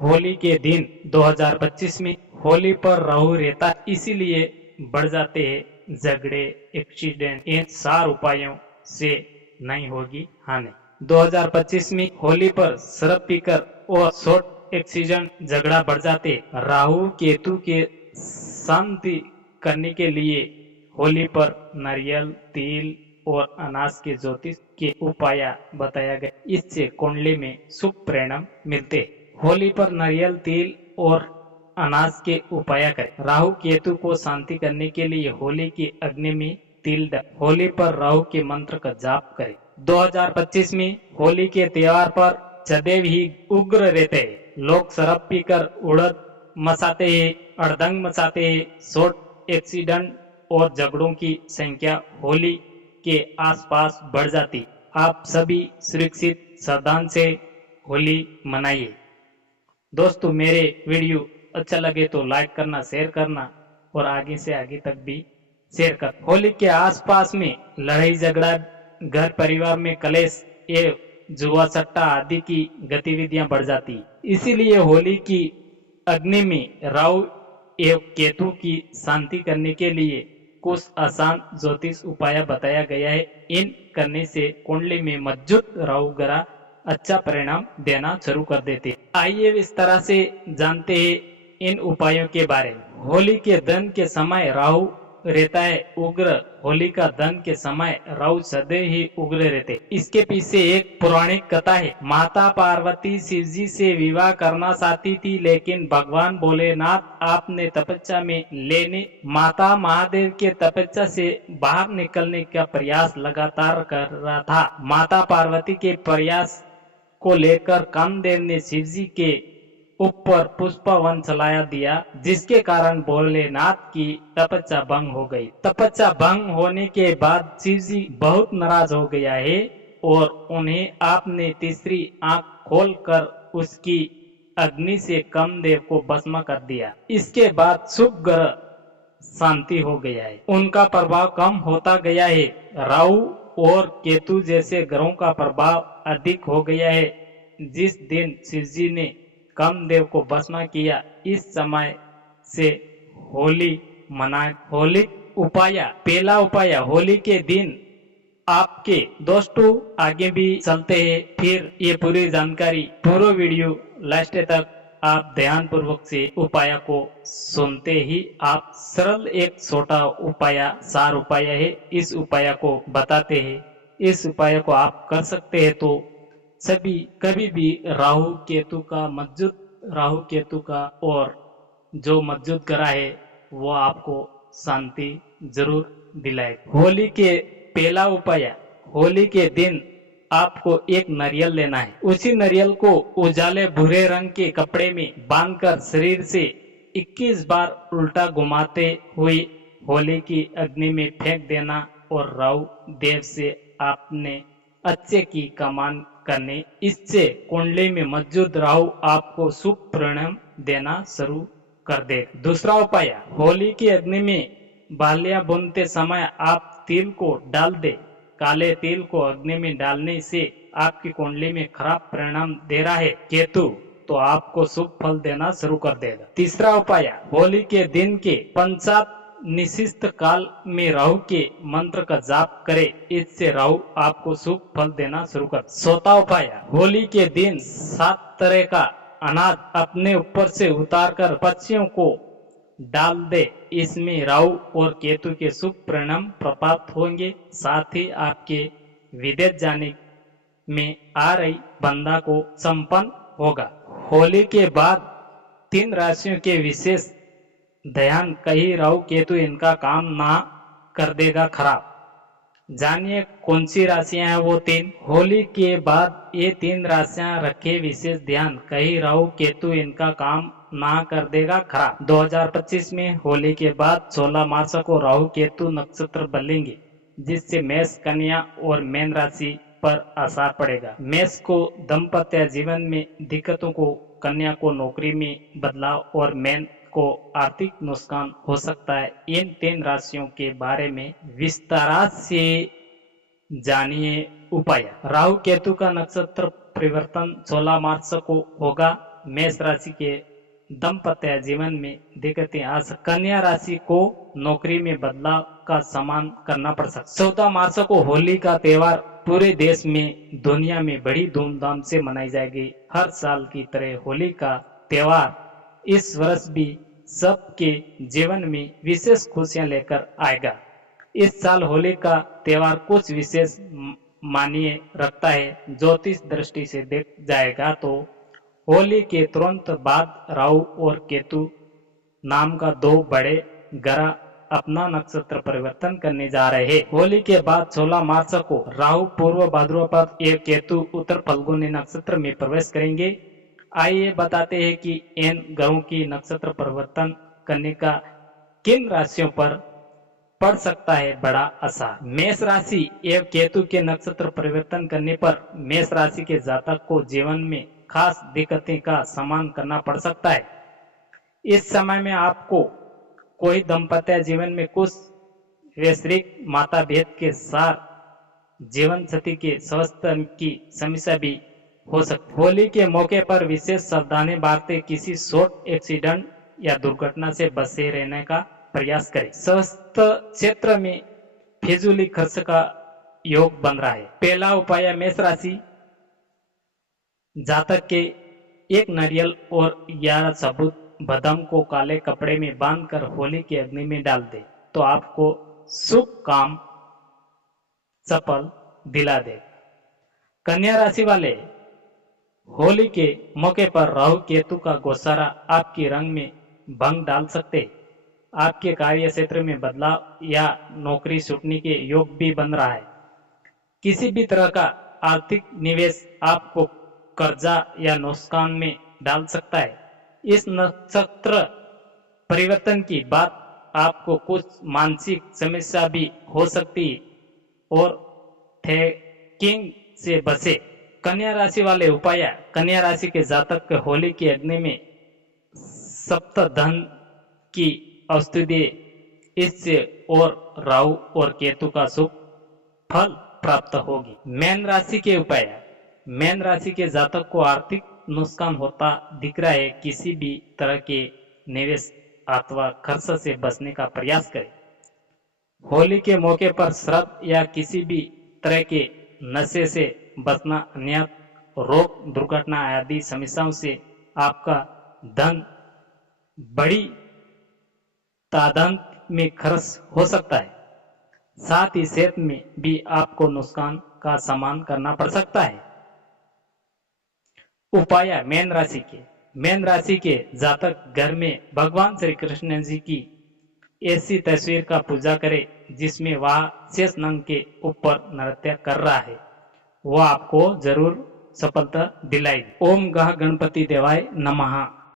होली के दिन 2025 में होली पर राहु रहता, इसीलिए बढ़ जाते हैं झगड़े, एक्सीडेंट। इन 4 उपायों से नहीं होगी हानि। 2025 में होली पर शराब पीकर और शॉर्ट एक्सीडेंट झगड़ा बढ़ जाते। राहु केतु के शांति करने के लिए होली पर नारियल, तिल और अनाज के ज्योतिष के उपाय बताया गया। इससे कुंडली में शुभ परिणाम मिलते। होली पर नारियल, तिल और अनाज के उपाय करें। राहु केतु को शांति करने के लिए होली की अग्नि में तिल डाल। होली पर राहु के मंत्र का जाप करें। 2025 में होली के त्योहार पर सदैव ही उग्र रहते हैं। लोग शराब पीकर उड़द मचाते हैं, अड़दंग मचाते हैं। शॉर्ट एक्सीडेंट और झगड़ों की संख्या होली के आसपास बढ़ जाती। आप सभी सुरक्षित सावधान से होली मनाइए। दोस्तों, मेरे वीडियो अच्छा लगे तो लाइक करना, शेयर करना और आगे से आगे तक भी शेयर कर। होली के आसपास में लड़ाई झगड़ा, घर परिवार में कलेश, ये जुआ सट्टा आदि की गतिविधियां बढ़ जाती। इसीलिए होली की अग्नि में राहु एवं केतु की शांति करने के लिए कुछ आसान ज्योतिष उपाय बताया गया है। इन करने से कुंडली में मजबूत राहु ग्रह अच्छा परिणाम देना शुरू कर देते। आइए इस तरह से जानते हैं इन उपायों के बारे में। होली के दिन के समय राहु रहता है उग्र। होली का दिन के समय राहु सदैव ही उग्र रहते। इसके पीछे एक पौराणिक कथा है। माता पार्वती शिव जी से विवाह करना चाहती थी, लेकिन भगवान भोलेनाथ आपने तपस्या में लेने माता महादेव के तपस्या से बाहर निकलने का प्रयास लगातार कर रहा था। माता पार्वती के प्रयास को लेकर कामदेव ने शिव जी के ऊपर पुष्पवन चलाया दिया, जिसके कारण भोलेनाथ की तपस्या भंग हो गई। तपस्या भंग होने के बाद शिव जी बहुत नाराज हो गया है और उन्हें आपने तीसरी आंख खोलकर उसकी अग्नि से कामदेव को भस्म कर दिया। इसके बाद शुभ ग्रह शांति हो गया है, उनका प्रभाव कम होता गया है। राहु और केतु जैसे ग्रहों का प्रभाव अधिक हो गया है। जिस दिन शिव जी ने कामदेव को भस्म किया, इस समय से होली मना। होली उपाय। पहला उपाय, होली के दिन आपके दोस्तों आगे भी चलते हैं। फिर ये पूरी जानकारी, पूरा वीडियो लास्ट तक आप ध्यान पूर्वक से उपाय को सुनते ही आप सरल एक छोटा उपाय, 4 उपाय है, इस उपाय को बताते हैं। इस उपाय को आप कर सकते हैं तो सभी कभी भी राहु केतु का और जो मजबूत ग्रह है वो आपको शांति जरूर दिलाए। होली के पहला उपाय, होली के दिन आपको एक नारियल लेना है। उसी नारियल को उजाले भूरे रंग के कपड़े में बांधकर शरीर से 21 बार उल्टा घुमाते हुए होली की अग्नि में फेंक देना और राहु देव से आपने अच्छे की कामना करने। इससे कुंडली में मौजूद राहु आपको शुभ परिणाम देना शुरू कर दे। दूसरा उपाय, होली की अग्नि में बालियां भूनते समय आप तिल को डाल दे। काले तिल को अग्नि में डालने से आपकी कुंडली में खराब परिणाम दे रहा है केतु, तो आपको शुभ फल देना शुरू कर देगा। तीसरा उपाय, होली के दिन के पंचात निशिष्ट काल में राहु के मंत्र का जाप करे। इससे राहु आपको शुभ फल देना शुरू कर। चौथा उपाय, होली के दिन 7 तरह का अनाज अपने ऊपर से उतारकर पक्षियों को डाल दे। इसमें राहु और केतु के शुभ परिणाम प्राप्त होंगे, साथ ही आपके विदेश जाने में आ रही बंधा को संपन्न होगा। होली के बाद 3 राशियों के विशेष ध्यान, कहीं राहु केतु इनका काम ना कर देगा खराब। जानिए कौन सी राशियां हैं वो 3। होली के बाद ये 3 राशियां रखे विशेष ध्यान, कहीं राहु केतु इनका काम ना कर देगा खराब। 2025 में होली के बाद 16 मार्च को राहु केतु नक्षत्र बदलेंगे, जिससे मेष, कन्या और मीन राशि पर असर पड़ेगा। मेष को दाम्पत्य जीवन में दिक्कतों को, कन्या को नौकरी में बदलाव और मीन को आर्थिक नुकसान हो सकता है। इन 3 राशियों के बारे में विस्तार से जानिए उपाय। राहु केतु का नक्षत्र परिवर्तन 16 मार्च को होगा। मेष राशि के दाम्पत्य जीवन में दिक्कतें आ सकती। कन्या राशि को नौकरी में बदलाव का सामना करना पड़ सकता। 14 मार्च को होली का त्योहार पूरे देश में दुनिया में बड़ी धूमधाम से मनाई जाएगी। हर साल की तरह होली का त्योहार इस वर्ष भी सबके जीवन में विशेष खुशियां लेकर आएगा। इस साल होली का त्योहार कुछ विशेष मानिए रखता है। ज्योतिष दृष्टि से देख जाएगा तो होली के तुरंत बाद राहु और केतु नाम का दो बड़े ग्रह अपना नक्षत्र परिवर्तन करने जा रहे हैं। होली के बाद 16 मार्च को राहु पूर्व भाद्रपद एवं केतु उत्तर फल्गुनी नक्षत्र में प्रवेश करेंगे। आइए बताते हैं कि इन ग्रहों की नक्षत्र परिवर्तन करने का किन राशियों पर पड़ सकता है बड़ा असर। मेष राशि एवं केतु के नक्षत्र परिवर्तन करने पर मेष राशि के जातक को जीवन में खास दिक्कतें का सामना करना पड़ सकता है। इस समय में आपको कोई दाम्पत्य जीवन में कुछ वैश्विक मतभेद के साथ जीवन साथी के स्वास्थ्य की समस्या भी हो सकती। होली के मौके पर विशेष सावधानी बरतें। किसी शॉर्ट एक्सीडेंट या दुर्घटना से बचे रहने का प्रयास करें। स्वास्थ्य क्षेत्र में फिजूली खर्च का योग बन रहा है। पहला उपाय मेष राशि जातक के एक नारियल और 11 साबुत बादाम को काले कपड़े में बांधकर होली की अग्नि में डाल दे तो आपको शुभ काम सफल दिला दे। कन्या राशि वाले होली के मौके पर राहु केतु का गोसारा आपके रंग में भंग डाल सकते। आपके कार्य क्षेत्र में बदलाव या नौकरी छूटने के योग भी बन रहा है। किसी भी तरह का आर्थिक निवेश आपको कर्जा या नुकसान में डाल सकता है। इस नक्षत्र परिवर्तन की बात आपको कुछ मानसिक समस्या भी हो सकती और थैकिंग से बचे। कन्या राशि वाले उपाय। कन्या राशि के जातक के होली की अग्नि में सप्तधन की औषधि इससे और राहु और केतु का शुभ फल प्राप्त होगी। मेन राशि के उपाय। मेन राशि के जातक को आर्थिक नुकसान होता दिख रहा है। किसी भी तरह के निवेश अथवा खर्च से बचने का प्रयास करें। होली के मौके पर श्राद्ध या किसी भी तरह के नशे से बचना। अन्य रोग दुर्घटना आदि समस्याओं से आपका धन बड़ी तादाद में खर्च हो सकता है। साथ ही सेहत में भी आपको नुकसान का सामना करना पड़ सकता है। उपाय मेन राशि के। मेन राशि के जातक घर में भगवान श्री कृष्ण जी की ऐसी तस्वीर का पूजा करे जिसमें वह शेष नाग के ऊपर नृत्य कर रहा है। वह आपको जरूर सफलता दिलाएगी। ओम गह गणपति देवाय नमः।